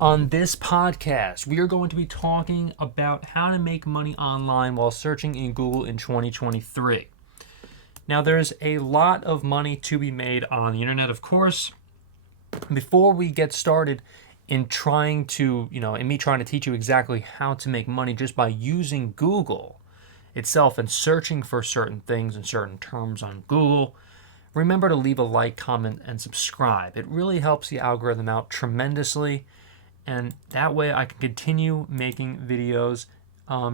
On this podcast, we are going to be talking about how to make money online while searching in Google in 2023. Now, there's a lot of money to be made on the internet, of course. Before we get started in trying to, in me trying to teach you exactly how to make money just by using Google itself and searching for certain things and certain terms on Google, remember to leave a like, comment, and subscribe. It really helps the algorithm out tremendously. And that way I can continue making videos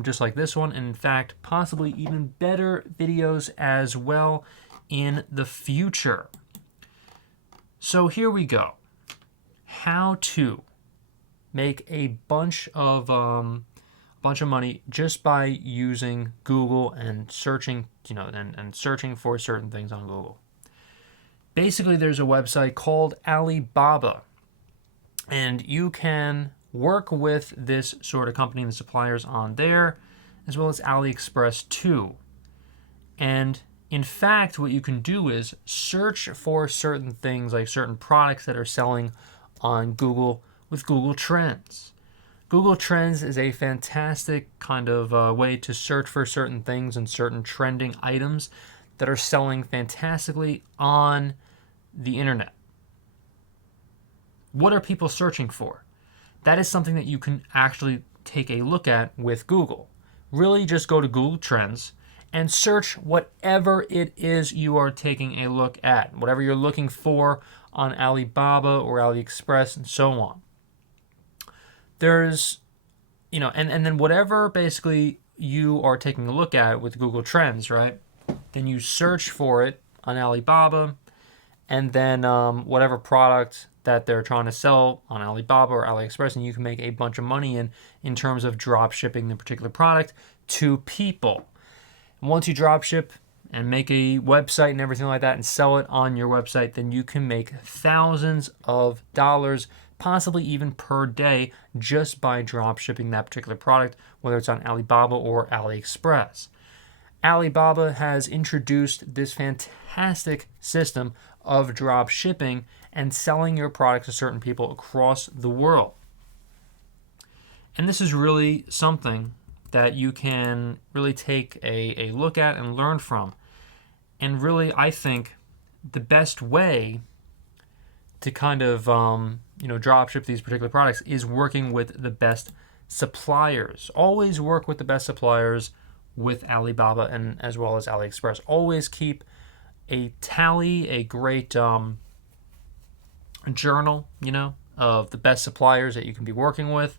just like this one. And in fact, possibly even better videos as well in the future. So here we go. How to make a bunch of money just by using Google and searching, and searching for certain things on Google. Basically, there's a website called Alibaba. And you can work with this sort of company and the suppliers on there, as well as AliExpress too. And in fact, what you can do is search for certain things, like certain products that are selling on Google with Google Trends. Google Trends is a fantastic kind of way to search for certain things and certain trending items that are selling fantastically on the internet. What are people searching for? That is something that you can actually take a look at with Google. Really just go to Google Trends and search whatever it is you are taking a look at, whatever you're looking for on Alibaba or AliExpress and so on. There's, and then whatever basically you are taking a look at with Google Trends, right? Then you search for it on Alibaba, and then whatever product that they're trying to sell on Alibaba or AliExpress, and you can make a bunch of money in terms of drop shipping the particular product to people. And once you drop ship and make a website and everything like that and sell it on your website, then you can make thousands of dollars, possibly even per day, just by drop shipping that particular product, whether it's on Alibaba or AliExpress. Alibaba has introduced this fantastic system of drop shipping and selling your product to certain people across the world. And this is really something that you can really take a look at and learn from. And really, I think the best way to kind of drop ship these particular products is working with the best suppliers. Always work with the best suppliers with Alibaba and as well as AliExpress. Always keep a tally, a great journal, of the best suppliers that you can be working with,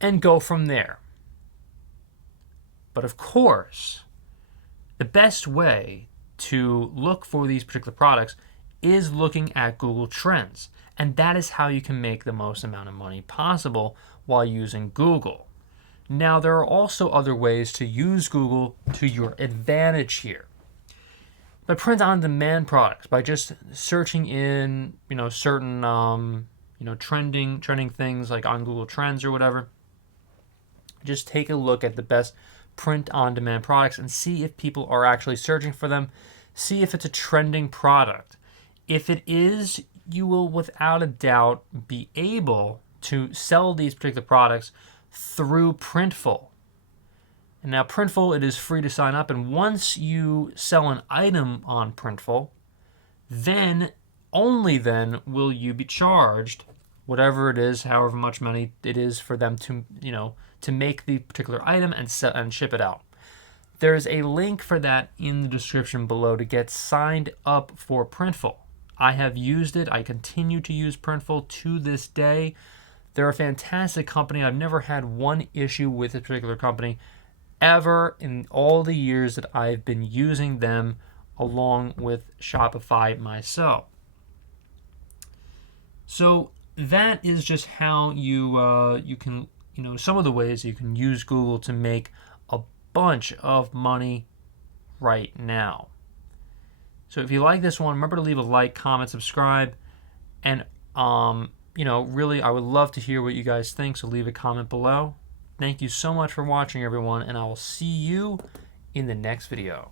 and go from there. But of course, the best way to look for these particular products is looking at Google Trends. And that is how you can make the most amount of money possible while using Google. Now, there are also other ways to use Google to your advantage here. By print-on-demand products, by just searching in, certain, trending things like on Google Trends or whatever. Just take a look at the best print-on-demand products and see if people are actually searching for them. See if it's a trending product. If it is, you will without a doubt be able to sell these particular products through Printful. And now Printful, it is free to sign up, and once you sell an item on Printful, then, only then, will you be charged whatever it is, however much money it is for them to, to make the particular item and ship it out. There's a link for that in the description below to get signed up for Printful. I have used it. I continue to use Printful to this day. They're a fantastic company. I've never had one issue with a particular company ever in all the years that I've been using them along with Shopify myself. So that is just how you can, some of the ways you can use Google to make a bunch of money right now. So if you like this one, remember to leave a like, comment, subscribe, and really I would love to hear what you guys think, so leave a comment below. Thank you so much for watching, everyone, and I will see you in the next video.